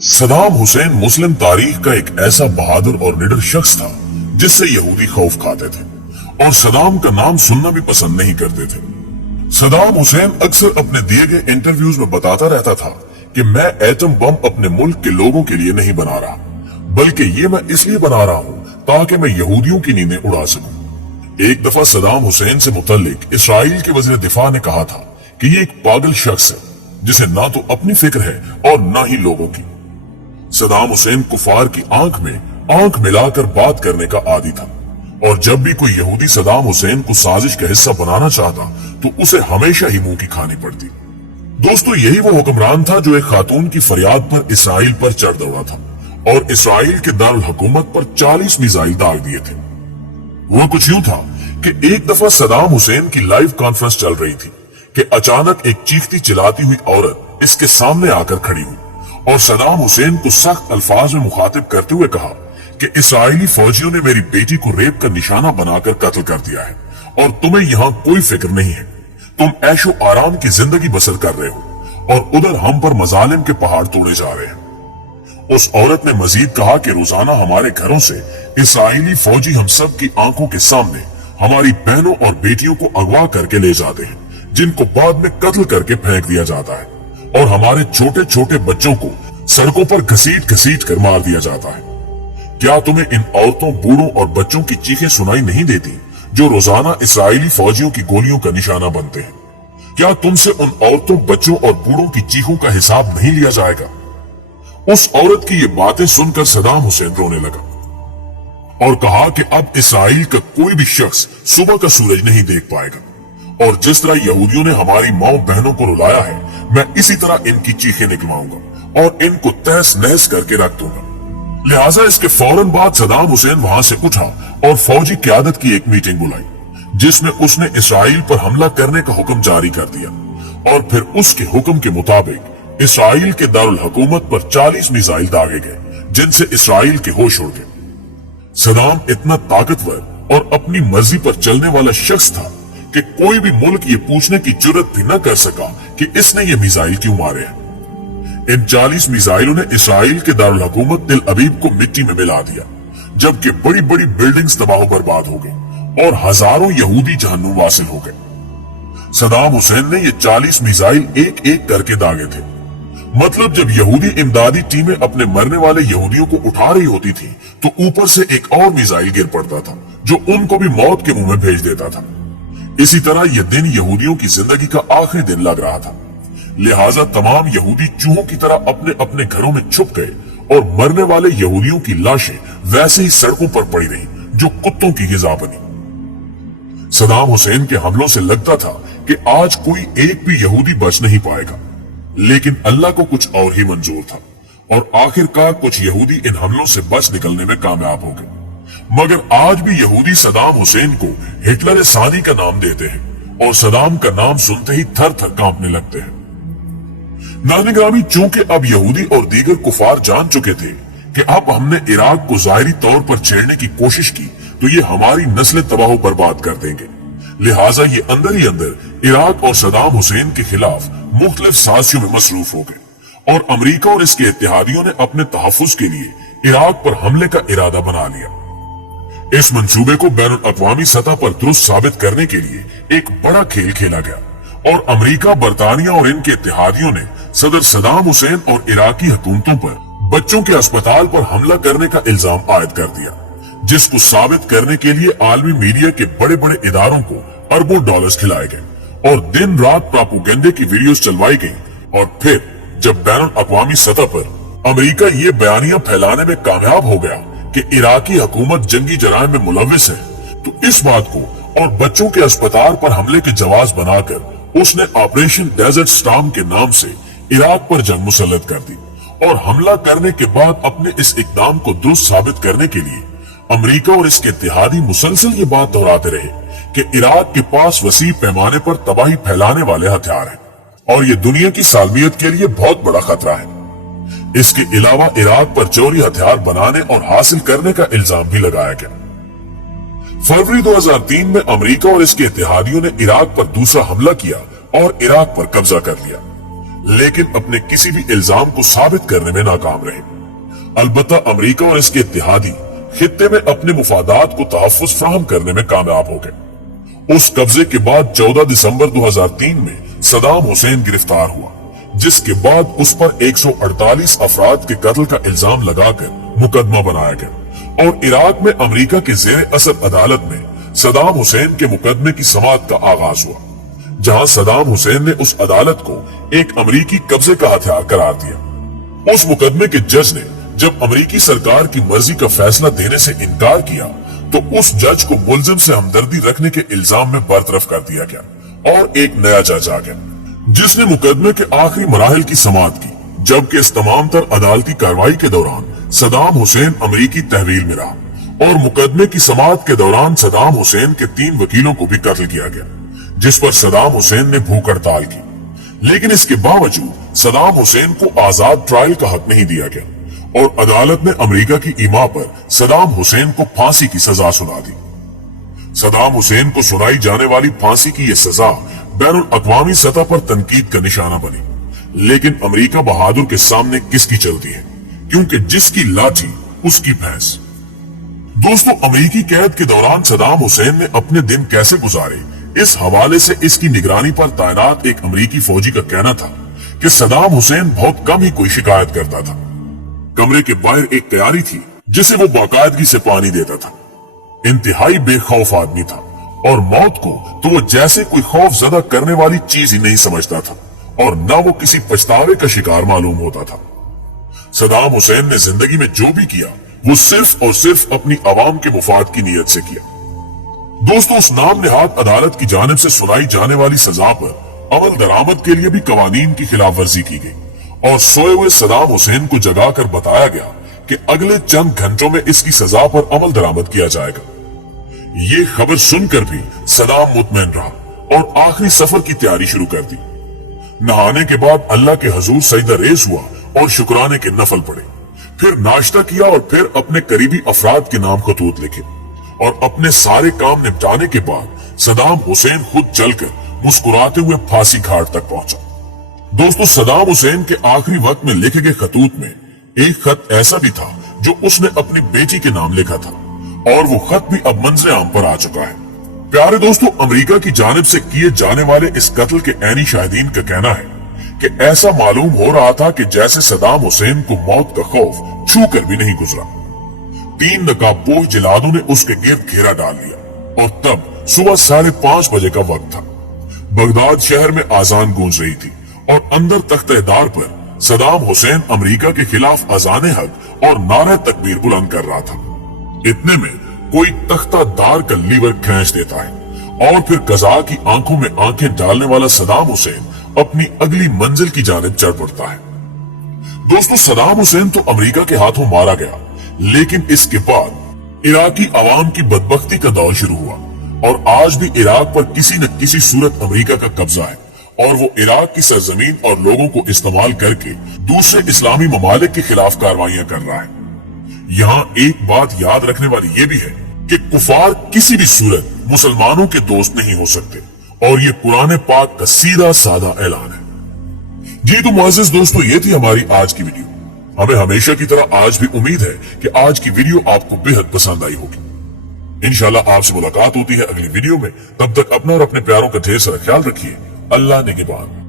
सदाम हुसैन मुस्लिम तारीख का एक ऐसा बहादुर और निडर शख्स था जिससे यहूदी खौफ खाते थे और सदाम का नाम सुनना भी पसंद नहीं करते थे। सदाम हुसैन अक्सर अपने दिए गए इंटरव्यूज में बताता रहता था कि मैं एटम बम अपने मुल्क के लोगों के लिए नहीं बना रहा, बल्कि ये मैं इसलिए बना रहा हूँ ताकि मैं यहूदियों की नींदें उड़ा सकूं। एक दफा सदाम हुसैन से मुतल्लिक इसराइल के वज़ीर दिफा ने कहा था कि ये एक पागल शख्स है जिसे ना तो अपनी फिक्र है और ना ही लोगों की। सदाम हुसैन कुफार की आंख में आंख मिलाकर बात करने का आदी था और जब भी कोई यहूदी सदाम हुसैन को साजिश का हिस्सा बनाना चाहता तो उसे हमेशा ही मुंह की खानी पड़ती। दोस्तों, यही वो हुक्मरान था जो एक खातून की फरियाद पर इसराइल पर चढ़ दौड़ा था और इसराइल के दारुल हुकूमत पर 40 मिसाइल दाग दिए थे। वो कुछ यूं था कि एक दफा सदाम हुसैन की लाइव कॉन्फ्रेंस चल रही थी कि अचानक एक चीखती चिल्लाती हुई औरत इसके सामने आकर खड़ी हुई और सदाम हुसैन को सख्त अल्फाज में मुखातिब करते हुए कहा कि इसराइली फौजियों ने मेरी बेटी को रेप का निशाना बनाकर कत्ल कर दिया है और तुम्हें यहाँ कोई फिक्र नहीं है। तुम ऐशो आराम की जिंदगी बसर कर रहे हो और उधर हम पर मजालिम के पहाड़ तोड़े जा रहे हैं। उस औरत ने मजीद कहा कि रोजाना हमारे घरों से इसराइली फौजी हम सब की आंखों के सामने हमारी बहनों और बेटियों को अगवा करके ले जाते हैं, जिनको बाद में कत्ल करके फेंक दिया जाता है और हमारे छोटे छोटे बच्चों को सड़कों पर घसीट घसीट कर मार दिया जाता है। क्या तुम्हें इन औरतों, बूढ़ों और बच्चों की चीखें सुनाई नहीं देती जो रोजाना इसराइली फौजियों की गोलियों का निशाना बनते हैं? क्या तुमसे उन औरतों, बच्चों और बूढ़ों की चीखों का हिसाब नहीं लिया जाएगा? उस औरत की ये बातें सुनकर सदाम हुसैन रोने लगा और कहा कि अब इसराइल का कोई भी शख्स सुबह का सूरज नहीं देख पाएगा और जिस तरह यहूदियों ने हमारी माओ बहनों को रुलाया है, मैं इसी तरह इनकी चीखें निकलवाऊंगा और इनको तहस नहस करके रख दूंगा। लिहाजा इसके फौरन बाद सदाम हुसैन वहां से उठा और फौजी क्यादत की एक मीटिंग बुलाई जिसमें उसने इसराइल पर हमला करने का हुक्म जारी कर दिया और फिर उसके हुक्म के मुताबिक इसराइल के दारुल हुकूमत पर 40 मिसाइल दागे गए जिनसे इसराइल के होश उड़ गए। सदाम इतना ताकतवर और अपनी मर्जी पर चलने वाला शख्स था कि कोई भी मुल्क ये पूछने की जुर्रत भी न कर सका कि इसने ये मिसाइल क्यों मारे हैं। इन 40 मिसाइलों ने इसराइल के दारुल हुकूमत तिल अबीब को मिट्टी में मिला दिया, जबकि बड़ी बड़ी बिल्डिंग्स तबाह बर्बाद हो गई और हजारों यहूदी जहन्नुम वासिल हो गए। सदाम हुसैन ने ये 40 मिसाइल एक एक करके दागे थे। मतलब जब यहूदी इमदादी टीमें अपने मरने वाले यहूदियों को उठा रही होती थी तो ऊपर से एक और मिसाइल गिर पड़ता था जो उनको भी मौत के मुंह में भेज देता था। इसी तरह यह दिन यहूदियों की जिंदगी का आखिरी दिन लग रहा था। लिहाजा तमाम यहूदी चूहों की तरह अपने अपने घरों में छुप गए और मरने वाले यहूदियों की लाशें वैसे ही सड़कों पर पड़ी रही जो कुत्तों की गिज़ा बनी। सदाम हुसैन के हमलों से लगता था कि आज कोई एक भी यहूदी बच नहीं पाएगा, लेकिन अल्लाह को कुछ और ही मंजूर था और आखिरकार कुछ यहूदी इन हमलों से बच निकलने में कामयाब हो गए। मगर आज भी यहूदी सदाम हुसैन को हिटलर सानी का नाम देते हैं और सदाम का नाम सुनते ही थर थर कांपने लगते हैं। नानिग्रामी, चूंकि अब यहूदी और दीगर कुफार जान चुके थे कि अब हमने इराक को जाहिरी तौर पर छेड़ने की कोशिश की तो ये हमारी नस्लें तबाह बर्बाद कर देंगे, लिहाजा ये अंदर ही अंदर इराक और सदाम हुसैन के खिलाफ मुख्तलिफ साजिशों में मसरूफ हो गए और अमेरिका और इसके इत्तेहादियों ने अपने तहफ्फुज के लिए इराक पर हमले का इरादा बना लिया। इस मंसूबे को बैनुल-अक़वामी सतह पर दुरुस्त साबित करने के लिए एक बड़ा खेल खेला गया और अमेरिका, बरतानिया और इनके इत्तेहादियों ने सदर सदाम हुसैन और इराकी हुकूमतों पर बच्चों के अस्पताल पर हमला करने का इल्जाम आयद कर दिया, जिसको साबित करने के लिए आलमी मीडिया के बड़े बड़े इदारों को अरबों डॉलर्स खिलाए गए और दिन रात प्रोपेगेंडे की वीडियोस चलवाई गई। और फिर जब बैनुल-अक़वामी सतह पर अमेरिका ये बयानियां फैलाने में कामयाब हो गया कि इराकी हुकूमत जंगी जराइम में मुलव्विस है, तो इस बात को और बच्चों के अस्पताल पर हमले के जवाब बनाकर उसने ऑपरेशन डेजर्ट स्टॉर्म के नाम से इराक पर जंग मुसल्लत कर दी और हमला करने के बाद अपने इस इकदाम को दुरुस्त साबित करने के लिए अमेरिका और इसके इत्तेहादी मुसलसल ये बात दोहराते रहे कि इराक के पास वसी पैमाने पर तबाही फैलाने वाले हथियार हैं और ये दुनिया की सालमियत के लिए बहुत बड़ा खतरा है। इसके अलावा इराक पर चोरी हथियार बनाने और हासिल करने का इल्जाम भी लगाया गया। फरवरी 2003 में अमेरिका और इसके इत्तेहादियों ने इराक पर दूसरा हमला किया और इराक पर कब्जा कर लिया। लेकिन अपने किसी भी इल्जाम को साबित करने में नाकाम रहे। अलबत्ता अमेरिका और इसके इत्तेहादी खित्ते में अपने मुफादात को तहफ्फुज़ फराहम करने में कामयाब हो गए। उस कब्जे के बाद 14 दिसंबर 2003 में सदाम हुसैन गिरफ्तार हुआ, जिसके बाद उस पर 148 अफराद के कत्ल का इल्जाम लगाकर मुकदमा बनाया गया और इराक में अमेरिका के जेर असर अदालत में सदाम हुसैन के मुकदमे की समाअत का आगाज हुआ, जहां सदाम हुसैन ने उस अदालत को एक अमेरिकी कब्जे का हथियार करार दिया। उस मुकदमे के जज ने जब अमेरिकी सरकार की मर्जी का फैसला देने से इनकार किया तो उस जज को मुलजिम से हमदर्दी रखने के इल्जाम में बरतरफ कर दिया गया और एक नया जज आ गया, जिसने मुकदमे के आखिरी मराहिल की समाअत की। जबकि इस तमाम तर अदालती कार्रवाई के दौरान सदाम हुसैन अमेरिकी तहवील में रहा और मुकदमे की समाअत के दौरान सदाम हुसैन के 3 वकीलों को भी कत्ल किया गया, जिस पर सदाम हुसैन ने भूख हड़ताल की। लेकिन इसके बावजूद सदाम हुसैन को आजाद ट्रायल का हक नहीं दिया गया और अदालत ने अमेरिका की ईमा पर सदाम हुसैन को फांसी की सजा सुना दी। सदाम हुसैन को सुनाई जाने वाली फांसी की यह सजा बैनुल अक़वामी सतह पर तनकीद का निशाना बनी, लेकिन अमेरिका बहादुर के सामने किसकी चलती है, क्योंकि जिसकी लाठी उसकी भैंस। दोस्तों, अमेरिकी कैद के दौरान सदाम हुसैन ने अपने दिन कैसे गुजारे, इस हवाले से इसकी निगरानी पर तैनात एक अमेरिकी फौजी का कहना था कि सदाम हुसैन बहुत कम ही कोई शिकायत करता था। कमरे के बाहर एक तैयारी थी जिसे वो बाकायदगी से पानी देता था। इंतहाई बेखौफ आदमी था और मौत को तो वो जैसे कोई खौफ ज़दा करने वाली चीज ही नहीं समझता था और न वो किसी पछतावे का शिकार मालूम होता था। सदाम हुसैन ने जिंदगी में जो भी किया वो सिर्फ और सिर्फ अपनी आवाम के मुफाद की नीयत से किया। दोस्तों, उस नाम निहाद अदालत की जानिब से सुनाई जाने वाली सजा पर अमल दरामद के लिए भी कवानीन की खिलाफ वर्जी की गई और सोए हुए सदाम हुसैन को जगाकर बताया गया कि अगले चंद घंटों में इसकी सजा पर अमल दरामद किया जाएगा। ये खबर सुनकर भी सदाम मुतमईन रहा और आखिरी सफर की तैयारी शुरू कर दी। नहाने के बाद अल्लाह के हजूर सजदा रेज़ हुआ और शुक्राने के नफल पड़े, फिर नाश्ता किया और फिर अपने करीबी अफराद के नाम खतूत लिखे और अपने सारे काम निपटाने के बाद सदाम हुसैन खुद चलकर मुस्कुराते हुए फांसी घाट तक पहुंचा। दोस्तों, सदाम हुसैन के आखिरी वक्त में लिखे गए खतूत में एक खत ऐसा भी था जो उसने अपनी बेटी के नाम लिखा था और वो खत भी अब मंजर आम पर आ चुका है। प्यारे दोस्तों, अमेरिका की जानिब से किए जाने वाले इस कत्ल के ऐनी शाहिदीन का कहना है कि ऐसा मालूम हो रहा था कि जैसे सदाम हुसैन को मौत का खौफ छू कर भी नहीं गुजरा। 3 नकाबपोश जिलादों ने उसके गिर्द घेरा डाल लिया और तब सुबह 5:30 बजे का वक्त था। बगदाद शहर में आजान गूंज रही थी और अंदर तख्तेदार पर सदाम हुसैन अमेरिका के खिलाफ अजाने हक और नारे तकबीर बुलंद कर रहा था। इतने में कोई तख्तादार का लीवर खींच देता है और फिर कज़ा की आंखों में आंखें डालने वाला सदाम हुसैन अपनी अगली मंजिल की जानिब चढ़ पड़ता है। दोस्तों, सदाम हुसैन तो अमेरिका के हाथों मारा गया, लेकिन इसके बाद इराकी अवाम की बदबख्ती का दौर शुरू हुआ और आज भी इराक पर किसी न किसी सूरत अमेरिका का कब्जा है और वो इराक की सरजमीन और लोगों को इस्तेमाल करके दूसरे इस्लामी ममालिक के खिलाफ कार्रवाइयां कर रहा है। यहाँ एक बात याद रखने वाली ये भी है कि कुफार किसी भी सूरत मुसलमानों के दोस्त नहीं हो सकते और ये कुरान पाक का सीधा साधा ऐलान है। जी तो मुअज़्ज़िज़ दोस्तों, ये थी हमारी आज की वीडियो। हमें हमेशा की तरह आज भी उम्मीद है कि आज की वीडियो आपको बेहद पसंद आई होगी। इंशाल्लाह आपसे मुलाकात होती है अगली वीडियो में। तब तक अपना और अपने प्यारों का ढेर सारा ख्याल रखिए। अल्लाह निगहबान।